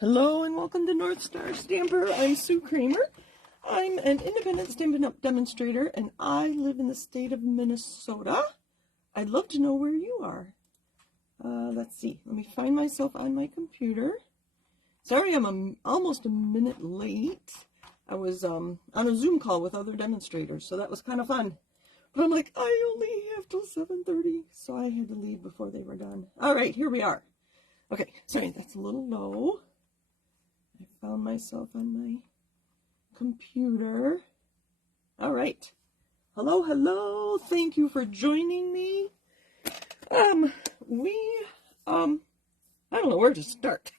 Hello and welcome to North Star Stamper. I'm Sue Kramer. I'm an independent Stampin' Up! Demonstrator and I live in the state of Minnesota. I'd love to know where you are. Let's see. Let me find myself on my computer. Sorry, I'm almost a minute late. I was on a Zoom call with other demonstrators, so that was kind of fun. But I'm like, I only have till 7:30, so I had to leave before they were done. All right, here we are. Okay, sorry, that's a little low. I found myself on my computer. All right. Hello, hello. Thank you for joining me. I don't know where to start.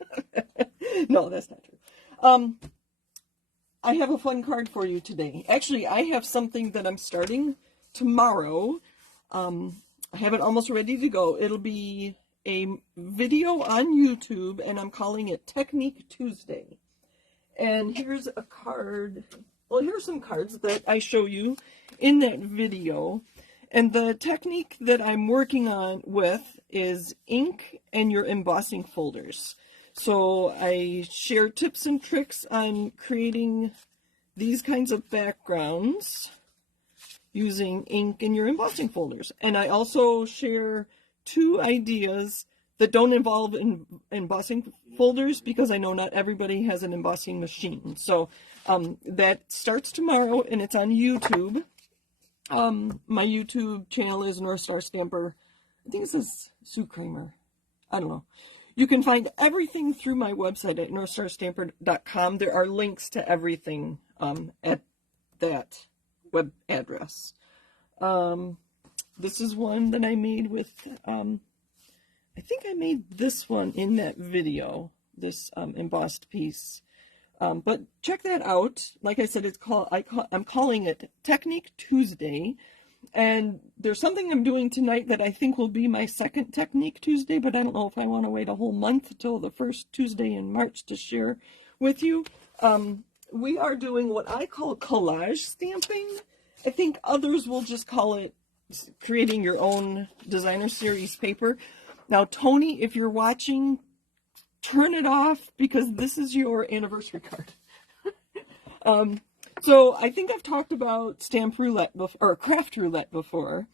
No, that's not true. I have a fun card for you today. Actually, I have something that I'm starting tomorrow. I have it almost ready to go. It'll be a video on YouTube, and I'm calling it Technique Tuesday. And here's a card. Well, here's some cards that I show you in that video. And the technique that I'm working on with is ink and your embossing folders. So I share tips and tricks on creating these kinds of backgrounds using ink in your embossing folders. And I also share 2 ideas that don't involve embossing folders because I know not everybody has an embossing machine. So that starts tomorrow and it's on YouTube. My YouTube channel is North Star Stamper. I think it says Sue Kramer. I don't know. You can find everything through my website at northstarstamper.com. There are links to everything at that web address. This is one that I made with, I think I made this one in that video, this embossed piece. But check that out. Like I said, I'm calling it Technique Tuesday. And there's something I'm doing tonight that I think will be my second Technique Tuesday, but I don't know if I want to wait a whole month till the first Tuesday in March to share with you. We are doing what I call collage stamping. I think others will just call it creating your own designer series paper. Now, Tony, if you're watching, turn it off because this is your anniversary card. So I think I've talked about stamp roulette or craft roulette before.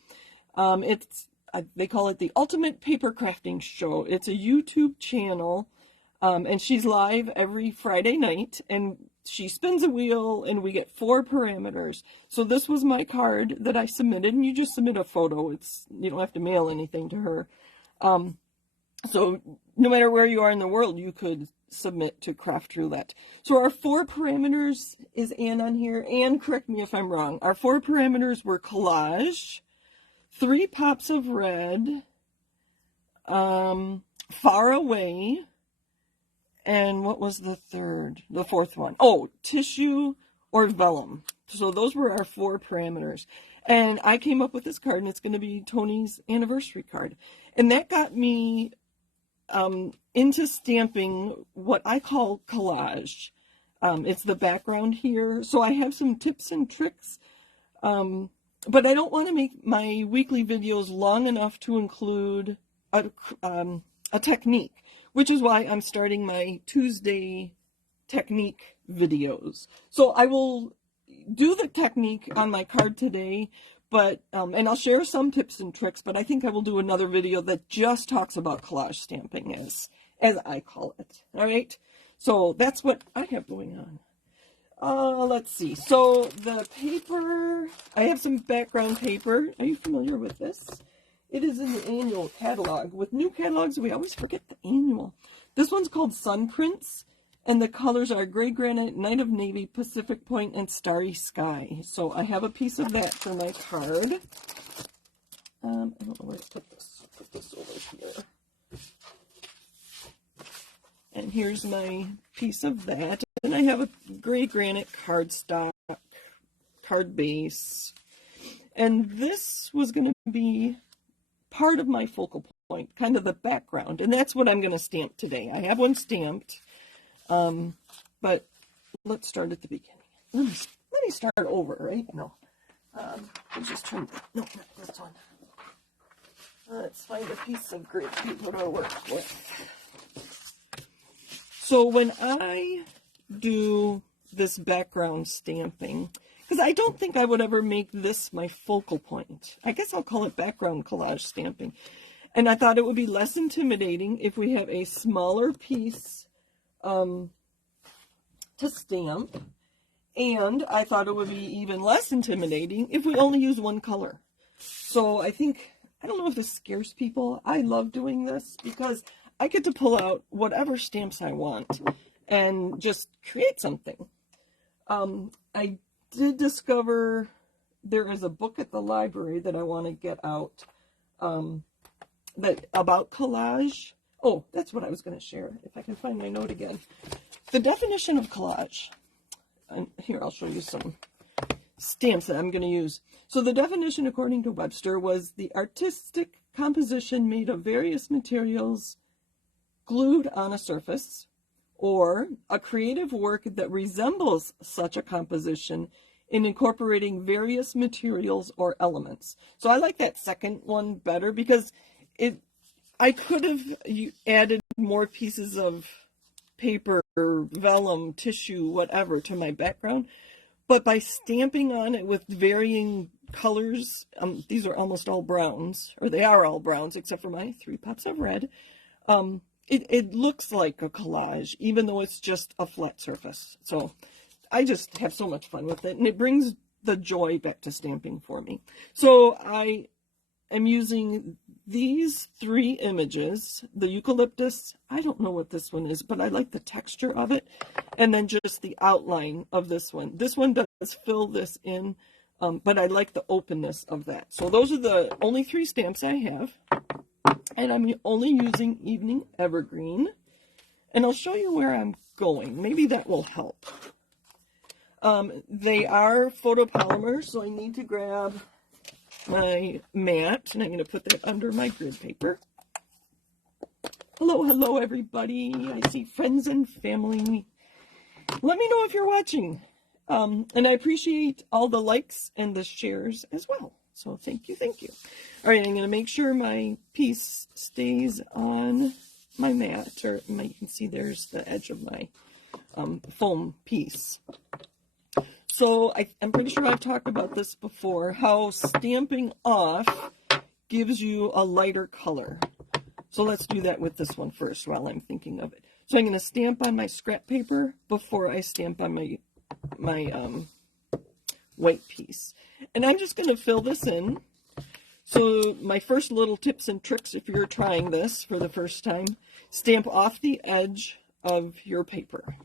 They call it the Ultimate Paper Crafting Show. It's a YouTube channel, and she's live every Friday night, and she spins a wheel, and we get 4 parameters. So this was my card that I submitted, and you just submit a photo. You don't have to mail anything to her. So no matter where you are in the world, you could submit to Craft Roulette. So our 4 parameters, is Anne on here? Anne, correct me if I'm wrong. Our 4 parameters were collage, 3 pops of red, far away, and what was the the 4th one? Oh, tissue or vellum. So those were our 4 parameters. And I came up with this card, and it's going to be Tony's anniversary card. And that got me into stamping what I call collage. It's the background here. So I have some tips and tricks, but I don't want to make my weekly videos long enough to include a technique, which is why I'm starting my Tuesday technique videos. So I will do the technique on my card today, but and I'll share some tips and tricks, but I think I will do another video that just talks about collage stamping as I call it. All right, so that's what I have going on. Let's see. So the paper, I have some background paper. Are you familiar with this? It is in the annual catalog. With new catalogs, we always forget the annual. This one's called Sun Prints. And the colors are Gray Granite, Night of Navy, Pacific Point, and Starry Sky. So I have a piece of that for my card. I don't know where to put this. Put this over here. And here's my piece of that. And I have a Gray Granite cardstock, card base. And this was going to be part of my focal point, kind of the background. And that's what I'm going to stamp today. I have one stamped. But let's start at the beginning. Let me start over, right? No. Let's just turn, no, not this one. Let's find a piece of gray paper to work with. So when I do this background stamping, because I don't think I would ever make this my focal point. I guess I'll call it background collage stamping. And I thought it would be less intimidating if we have a smaller piece to stamp. And I thought it would be even less intimidating if we only use one color. So I think, I don't know if this scares people. I love doing this because I get to pull out whatever stamps I want and just create something. I did discover there is a book at the library that I want to get out about collage. Oh, that's what I was going to share, if I can find my note again. The definition of collage. And here, I'll show you some stamps that I'm going to use. So the definition, according to Webster, was the artistic composition made of various materials glued on a surface, or a creative work that resembles such a composition in incorporating various materials or elements. So I like that second one better because I could have added more pieces of paper, vellum, tissue, whatever to my background, but by stamping on it with varying colors, these are almost all browns, or they are all browns except for my 3 pops of red. It looks like a collage, even though it's just a flat surface. So I just have so much fun with it, and it brings the joy back to stamping for me. So I am using these 3 images. The eucalyptus, I don't know what this one is, but I like the texture of it, and then just the outline of this one. This one does fill this in, but I like the openness of that. So those are the only 3 stamps I have. And I'm only using Evening Evergreen. And I'll show you where I'm going. Maybe that will help. They are photopolymers, so I need to grab my mat. And I'm going to put that under my grid paper. Hello, hello, everybody. I see friends and family. Let me know if you're watching. And I appreciate all the likes and the shares as well. So thank you, thank you. All right, I'm going to make sure my piece stays on my mat, or you can see there's the edge of my foam piece. So I'm pretty sure I've talked about this before, how stamping off gives you a lighter color. So let's do that with this one first while I'm thinking of it. So I'm going to stamp on my scrap paper before I stamp on my white piece. And I'm just going to fill this in. So my first little tips and tricks, if you're trying this for the first time, stamp off the edge of your paper.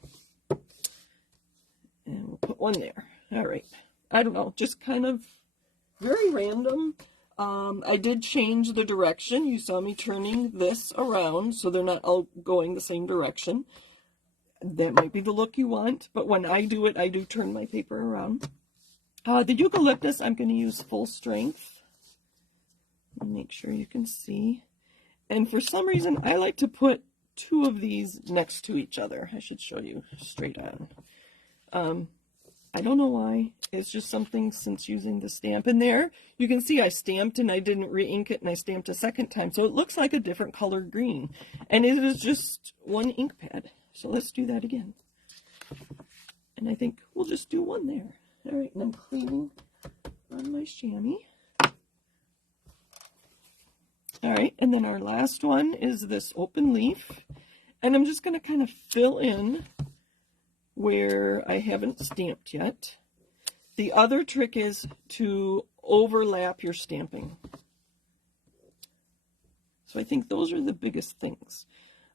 And we'll put one there. All right. I don't know, just kind of very random. I did change the direction. You saw me turning this around so they're not all going the same direction. That might be the look you want, but when I do it, I do turn my paper around. The eucalyptus, I'm going to use full strength. Make sure you can see. And for some reason, I like to put 2 of these next to each other. I should show you straight on. I don't know why. It's just something since using the stamp. And there, you can see I stamped and I didn't re-ink it, and I stamped a second time. So it looks like a different color green. And it is just one ink pad. So let's do that again. And I think we'll just do 1 there. All right, and I'm cleaning on my chamois. All right, and then our last one is this open leaf. And I'm just going to kind of fill in where I haven't stamped yet. The other trick is to overlap your stamping. So I think those are the biggest things.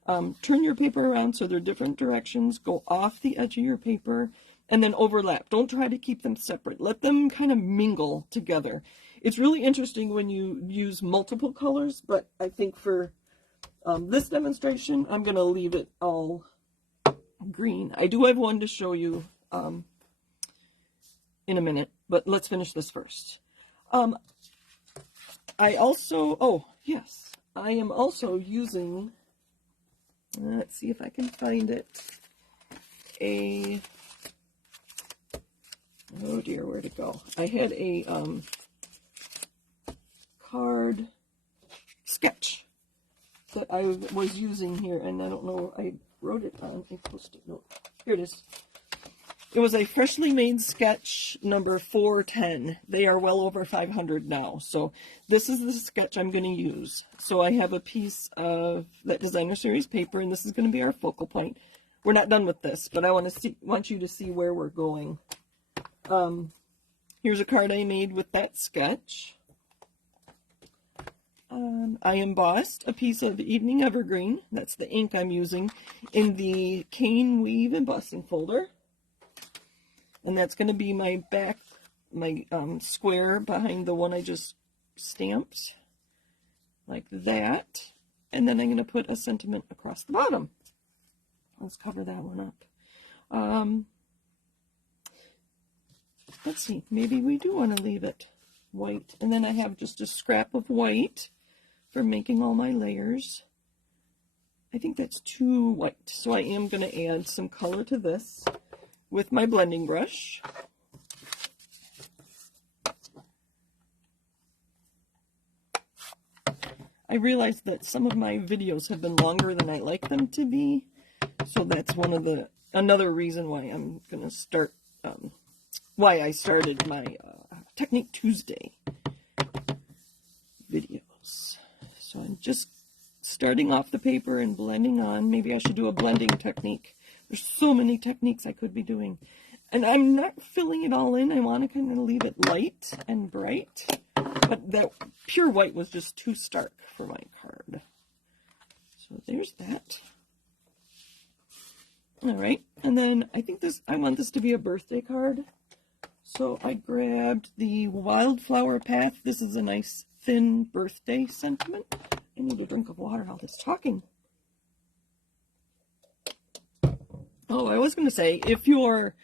Turn your paper around so they're different directions. Go off the edge of your paper and then overlap. Don't try to keep them separate. Let them kind of mingle together. It's really interesting when you use multiple colors, but I think for this demonstration, I'm going to leave it all green. I do have one to show you in a minute, but let's finish this first. I am also using, let's see if I can find it, oh dear, where'd it go? I had a card sketch that I was using here, and I don't know, I wrote it on a Post-it note. Here it is. It was a freshly made sketch number 410. They are well over 500 now. So this is the sketch I'm going to use. So I have a piece of that designer series paper, and this is going to be our focal point. We're not done with this, but I want you to see where we're going. Here's a card I made with that sketch. I embossed a piece of Evening Evergreen. That's the ink I'm using in the Cane Weave embossing folder. And that's going to be my back, my square behind the one I just stamped, like that. And then I'm going to put a sentiment across the bottom. Let's cover that one up. Let's see, maybe we do want to leave it white. And then I have just a scrap of white for making all my layers. I think that's too white, so I am going to add some color to this with my blending brush. I realized that some of my videos have been longer than I like them to be, so that's another reason why I'm going to start, why I started my Technique Tuesday videos. So I'm just starting off the paper and blending on. Maybe I should do a blending technique. There's so many techniques I could be doing. And I'm not filling it all in. I want to kind of leave it light and bright. But that pure white was just too stark for my card. So there's that. All right. And then I think I want this to be a birthday card. So I grabbed the Wildflower Path. This is a nice thin birthday sentiment. I need a drink of water while this talking. Oh, I was going to say, if you're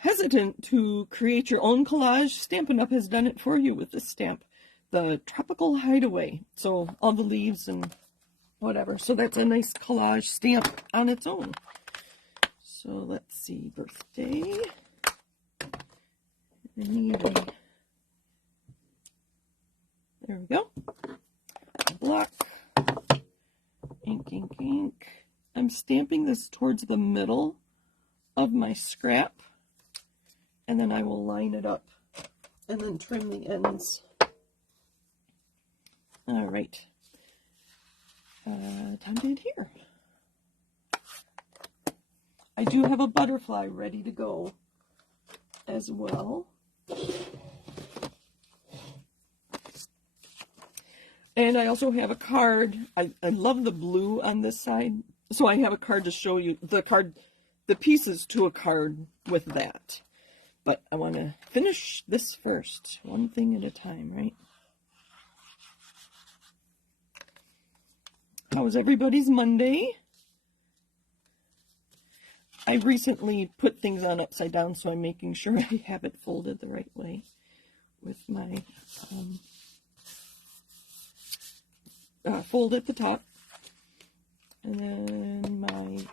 hesitant to create your own collage, Stampin' Up! Has done it for you with this stamp, the Tropical Hideaway. So all the leaves and whatever. So that's a nice collage stamp on its own. So let's see, birthday. I need there we go. Block. Ink, ink, ink. I'm stamping this towards the middle of my scrap, and then I will line it up and then trim the ends. All right. Time to adhere. I do have a butterfly ready to go as well. And I also have a card. I love the blue on this side. So I have a card to show you the pieces to a card with that. But I want to finish this first, one thing at a time, right? How was everybody's Monday? I recently put things on upside down, so I'm making sure I have it folded the right way with my fold at the top. And then my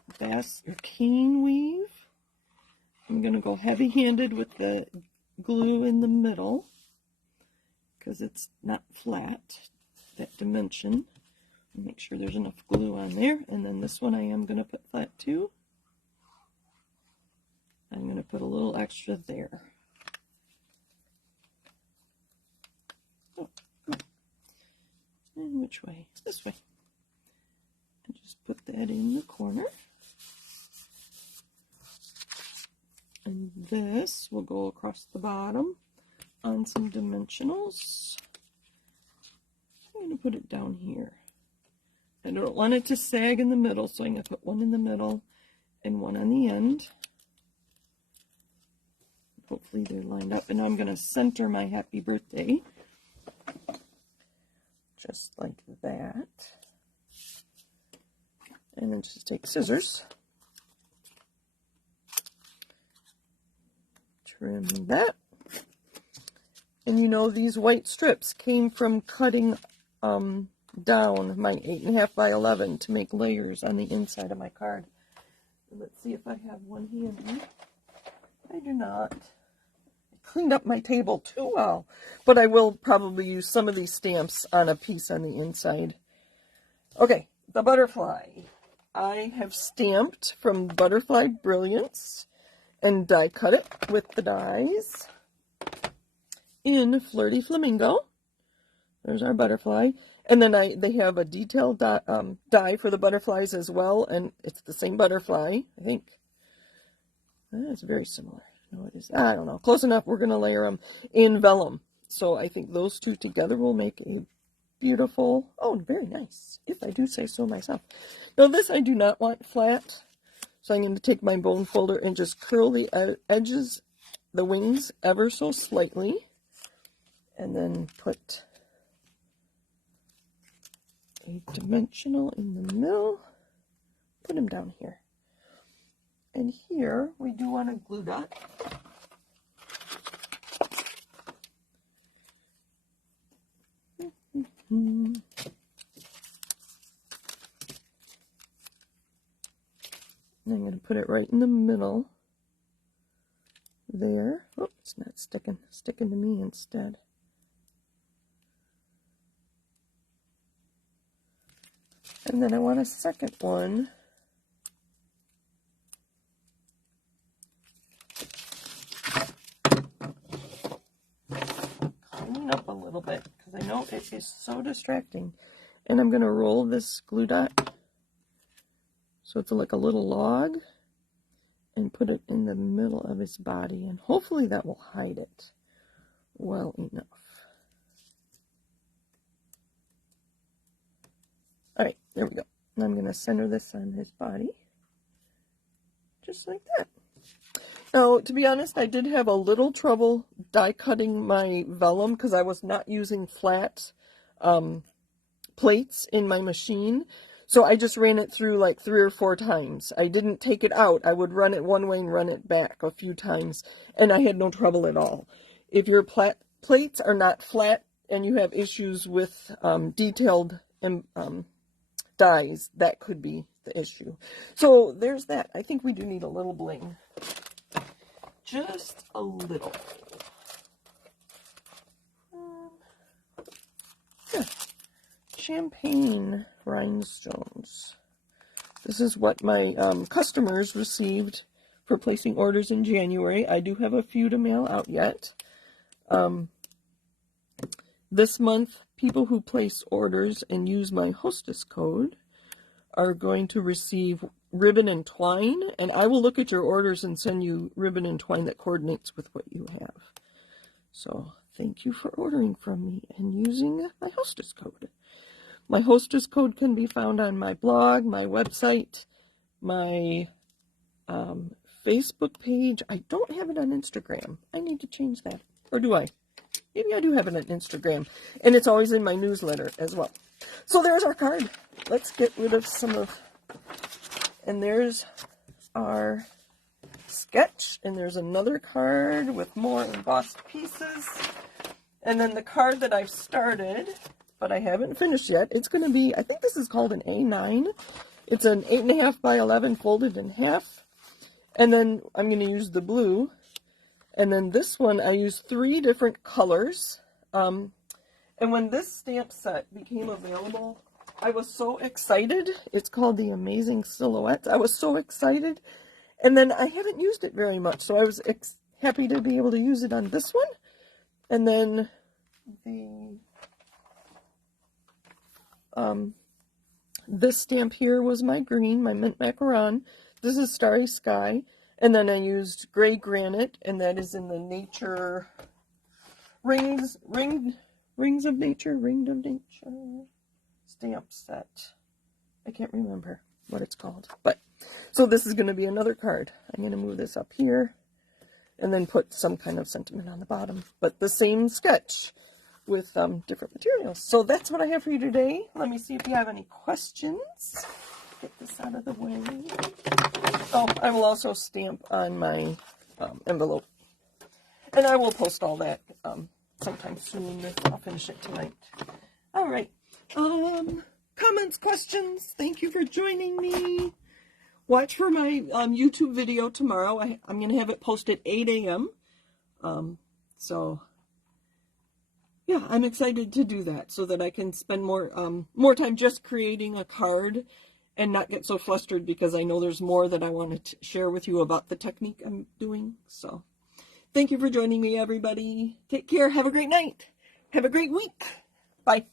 cane weave. I'm going to go heavy-handed with the glue in the middle because it's not flat, that dimension. Make sure there's enough glue on there. And then this one I am going to put flat too. I'm going to put a little extra there. Oh. And which way? This way. And just put that in the corner. And this will go across the bottom on some dimensionals. I'm going to put it down here. I don't want it to sag in the middle, so I'm going to put one in the middle and one on the end. Hopefully they're lined up. And I'm going to center my happy birthday. Just like that. And then just take scissors. Trim that. And you know, these white strips came from cutting down my 8.5 by 11 to make layers on the inside of my card. And let's see if I have one handy. I do not. I cleaned up my table too well, but I will probably use some of these stamps on a piece on the inside. Okay, the butterfly. I have stamped from Butterfly Brilliance and die cut it with the dies in Flirty Flamingo. There's our butterfly. And then they have a detailed die for the butterflies as well, and it's the same butterfly, I think. It's very similar. No, it is. I don't know. Close enough. We're going to layer them in vellum. So I think those two together will make a beautiful, oh, very nice, if I do say so myself. Now this I do not want flat, so I'm going to take my bone folder and just curl the edges, the wings, ever so slightly, and then put a dimensional in the middle, put them down here. And here we do want a glue dot. I'm going to put it right in the middle there. Oh, it's not sticking. It's sticking to me instead. And then I want a second one. Clean up a little bit because I know it is so distracting. And I'm going to roll this glue dot so it's like a little log and put it in the middle of his body, and hopefully that will hide it well enough. Alright, there we go. And I'm going to center this on his body, just like that. Now, to be honest, I did have a little trouble die cutting my vellum because I was not using flat plates in my machine. So I just ran it through like 3 or 4 times. I didn't take it out. I would run it one way and run it back a few times, and I had no trouble at all. If your plates are not flat and you have issues with detailed dies, that could be the issue. So there's that. I think we do need a little bling. Just a little. Yeah. Champagne rhinestones. This is what my customers received for placing orders in January. I do have a few to mail out yet. This month, people who place orders and use my hostess code are going to receive ribbon and twine, and I will look at your orders and send you ribbon and twine that coordinates with what you have. So thank you for ordering from me and using my hostess code. My hostess code can be found on my blog, my website, my Facebook page. I don't have it on Instagram. I need to change that. Or do I? Maybe I do have it on Instagram. And it's always in my newsletter as well. So there's our card. Let's get rid of some of... And there's our sketch. And there's another card with more embossed pieces. And then the card that I've started... but I haven't finished yet. It's going to be, I think this is called an A9. It's an 8.5 by 11 folded in half. And then I'm going to use the blue. And then this one, I used 3 different colors. And when this stamp set became available, I was so excited. It's called the Amazing Silhouettes. I was so excited. And then I haven't used it very much. So I was happy to be able to use it on this one. And then this stamp here was my green, my mint macaron. This is Starry Sky. And then I used gray granite, and that is in the nature rings of nature stamp set. I can't remember what it's called. But so this is going to be another card. I'm going to move this up here and then put some kind of sentiment on the bottom. But the same sketch with different materials. So that's what I have for you today. Let me see if you have any questions. Get this out of the way. Oh, I will also stamp on my envelope. And I will post all that sometime soon. I'll finish it tonight. All right. Comments, questions. Thank you for joining me. Watch for my YouTube video tomorrow. I'm going to have it posted 8 a.m. So... yeah, I'm excited to do that so that I can spend more time just creating a card and not get so flustered because I know there's more that I want to share with you about the technique I'm doing. So thank you for joining me, everybody. Take care. Have a great night. Have a great week. Bye.